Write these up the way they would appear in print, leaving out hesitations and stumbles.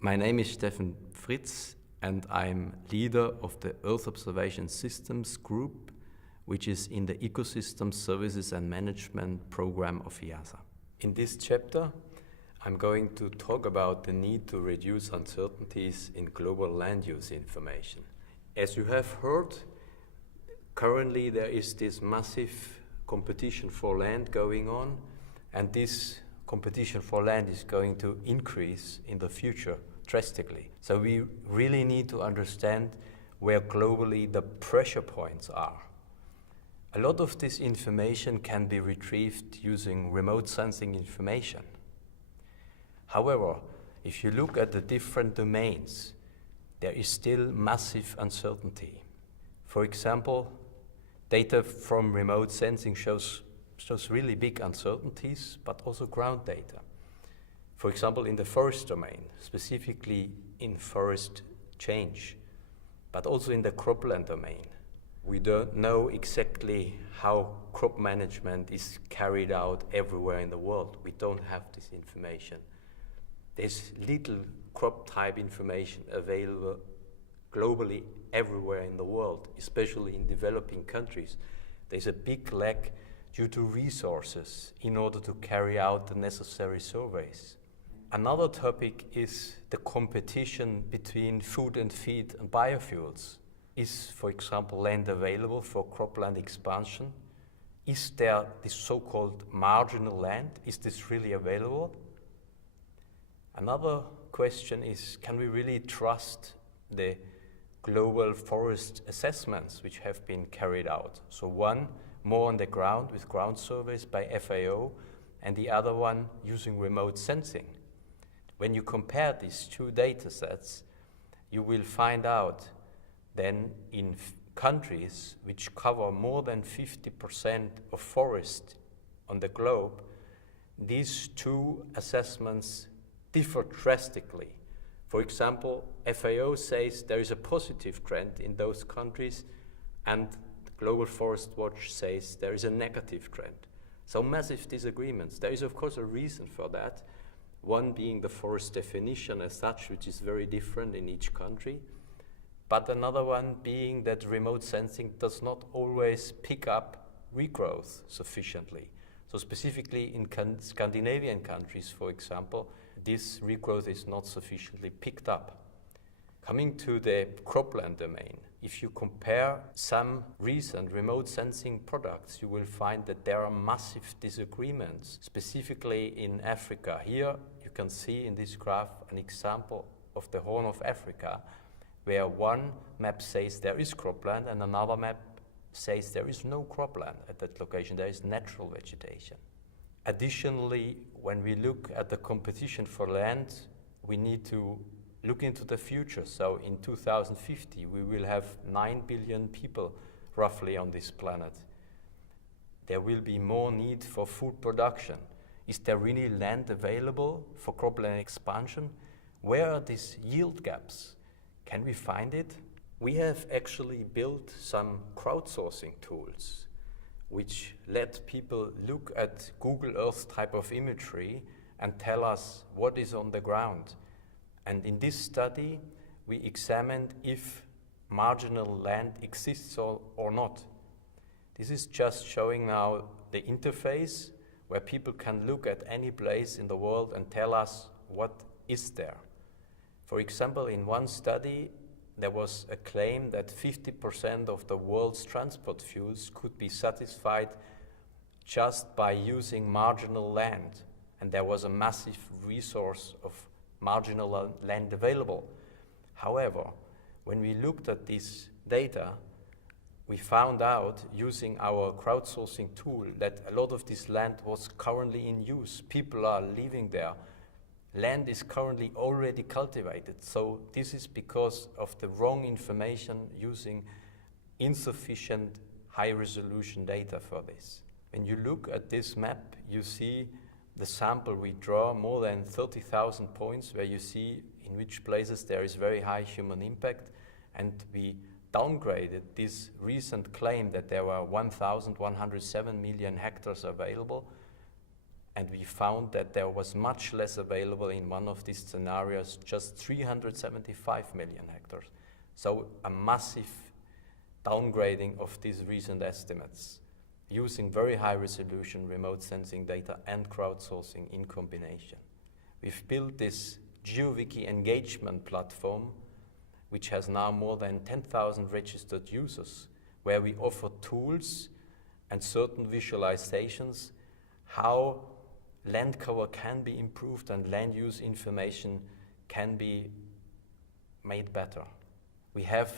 My name is Steffen Fritz and I'm leader of the Earth Observation Systems Group, which is in the Ecosystem Services and Management program of EASA. In this chapter, I'm going to talk about the need to reduce uncertainties in global land use information. As you have heard, currently there is this massive competition for land going on, and this competition for land is going to increase in the future drastically. So we really need to understand where globally the pressure points are. A lot of this information can be retrieved using remote sensing information. However, if you look at the different domains, there is still massive uncertainty. For example, data from remote sensing shows really big uncertainties, but also ground data. For example, in the forest domain, specifically in forest change, but also in the cropland domain. We don't know exactly how crop management is carried out everywhere in the world. We don't have this information. There's little crop type information available globally everywhere in the world, especially in developing countries. There's a big lack due to resources in order to carry out the necessary surveys. Another topic is the competition between food and feed and biofuels. Is, for example, land available for cropland expansion? Is there this so-called marginal land? Is this really available? Another question is, can we really trust the global forest assessments which have been carried out? So one more on the ground with ground surveys by FAO, and the other one using remote sensing. When you compare these two data sets, you will find out then in countries which cover more than 50% of forest on the globe, these two assessments differ drastically. For example, FAO says there is a positive trend in those countries, and Global Forest Watch says there is a negative trend. So massive disagreements. There is of course a reason for that. One being the forest definition as such, which is very different in each country. But another one being that remote sensing does not always pick up regrowth sufficiently. So specifically in Scandinavian countries, for example, this regrowth is not sufficiently picked up. Coming to the cropland domain, if you compare some recent remote sensing products, you will find that there are massive disagreements, specifically in Africa. Here you can see in this graph an example of the Horn of Africa, where one map says there is cropland and another map says there is no cropland at that location, there is natural vegetation. Additionally, when we look at the competition for land, we need to look into the future. So in 2050, we will have 9 billion people roughly on this planet. There will be more need for food production. Is there really land available for cropland expansion? Where are these yield gaps? Can we find it? We have actually built some crowdsourcing tools which let people look at Google Earth type of imagery and tell us what is on the ground. And in this study, we examined if marginal land exists or not. This is just showing now the interface where people can look at any place in the world and tell us what is there. For example, in one study, there was a claim that 50% of the world's transport fuels could be satisfied just by using marginal land. And there was a massive resource of marginal land available. However, when we looked at this data, we found out using our crowdsourcing tool that a lot of this land was currently in use. People are living there. Land is currently already cultivated. So this is because of the wrong information using insufficient high-resolution data for this. When you look at this map, you see the sample we draw, more than 30,000 points, where you see in which places there is very high human impact, and we downgraded this recent claim that there were 1,107 million hectares available, and we found that there was much less available in one of these scenarios, just 375 million hectares. So a massive downgrading of these recent estimates, using very high resolution remote sensing data and crowdsourcing in combination. We've built this GeoWiki engagement platform, which has now more than 10,000 registered users, where we offer tools and certain visualizations how land cover can be improved and land use information can be made better. We have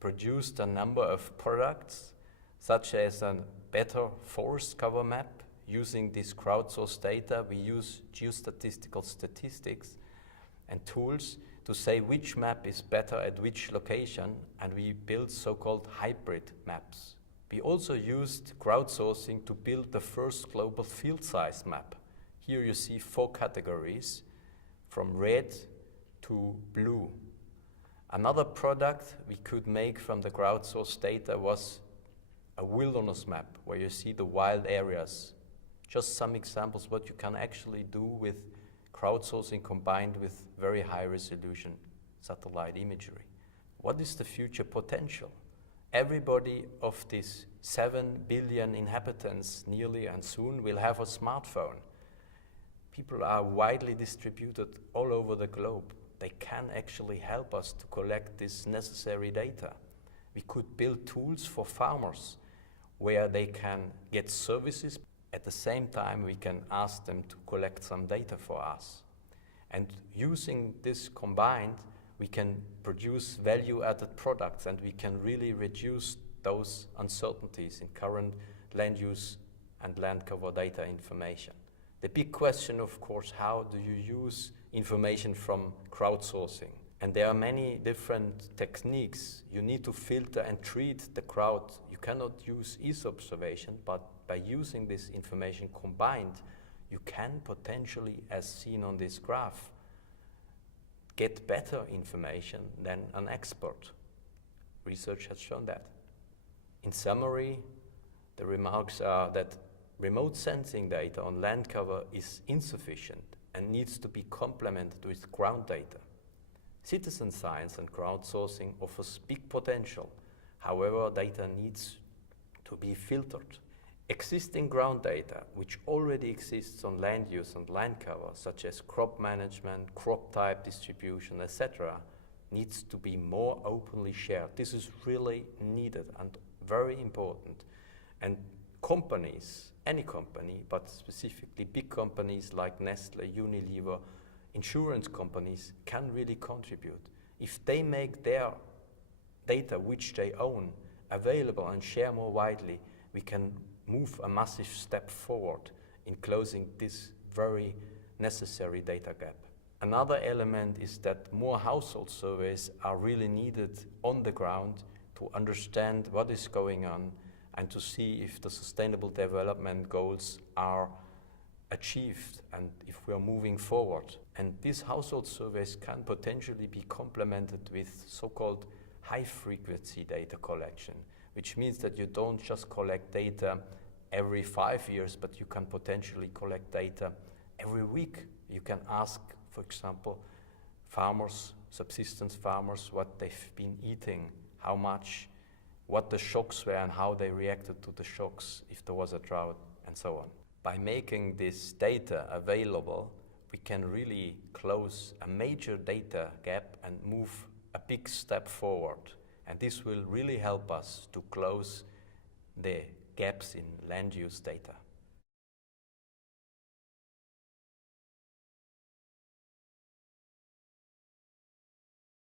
produced a number of products, such as a better forest cover map. Using this crowdsourced data, we use geostatistical statistics and tools to say which map is better at which location, and we build so-called hybrid maps. We also used crowdsourcing to build the first global field size map. Here you see 4 categories, from red to blue. Another product we could make from the crowdsourced data was a wilderness map, where you see the wild areas. Just some examples what you can actually do with crowdsourcing combined with very high resolution satellite imagery. What is the future potential? Everybody of these 7 billion inhabitants nearly and soon will have a smartphone. People are widely distributed all over the globe. They can actually help us to collect this necessary data. We could build tools for farmers where they can get services. At the same time, we can ask them to collect some data for us. And using this combined, we can produce value-added products, and we can really reduce those uncertainties in current land use and land cover data information. The big question, of course, how do you use information from crowdsourcing? And there are many different techniques. You need to filter and treat the crowd. You cannot use ease observation, but by using this information combined, you can potentially, as seen on this graph, get better information than an expert. Research has shown that. In summary, the remarks are that remote sensing data on land cover is insufficient and needs to be complemented with ground data. Citizen science and crowdsourcing offers big potential. However, data needs to be filtered. Existing ground data, which already exists on land use and land cover, such as crop management, crop type distribution, etc., needs to be more openly shared. This is really needed and very important. And companies, any company, but specifically big companies like Nestle, Unilever, insurance companies can really contribute. If they make their data, which they own, available and share more widely, we can move a massive step forward in closing this very necessary data gap. Another element is that more household surveys are really needed on the ground to understand what is going on and to see if the sustainable development goals are achieved and if we are moving forward. And these household surveys can potentially be complemented with so-called high-frequency data collection, which means that you don't just collect data every 5 years, but you can potentially collect data every week. You can ask, for example, farmers, subsistence farmers, what they've been eating, how much, what the shocks were and how they reacted to the shocks if there was a drought, and so on. By making this data available, we can really close a major data gap and move a big step forward. And this will really help us to close the gaps in land use data.